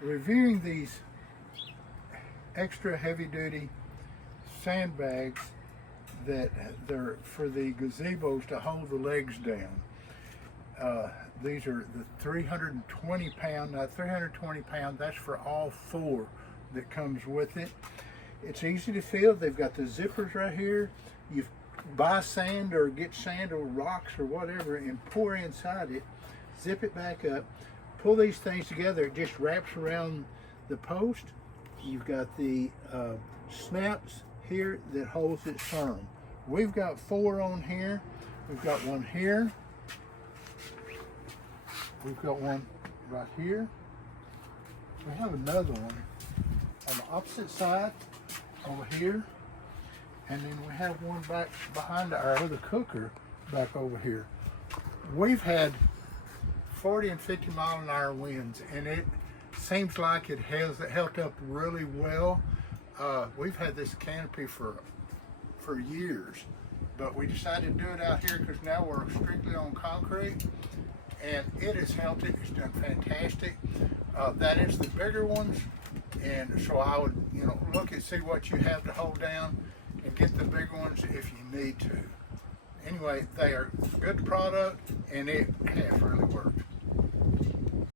reviewing these extra heavy duty sandbags that they're for the gazebos to hold the legs down. These are the 320 pound, not 320 pound, that's for all four that comes with it. It's easy to fill. They've got the zippers right here. You buy sand or get sand or rocks or whatever and pour inside it, zip it back up, pull these things together. It just wraps around the post. You've got the snaps here that holds it firm. We've got four on here. We've got one here. We've got one right here. We have another one on the opposite side over here. And then we have one back behind our other cooker back over here. We've had 40 and 50 mile an hour winds, and it seems like it has held up really well. We've had this canopy for years, but we decided to do it out here because now we're strictly on concrete, and it has held it. It's done fantastic. That is the bigger ones, and so I would, look and see what you have to hold down and get the big ones if you need to. Anyway, they are good product, and it has really worked.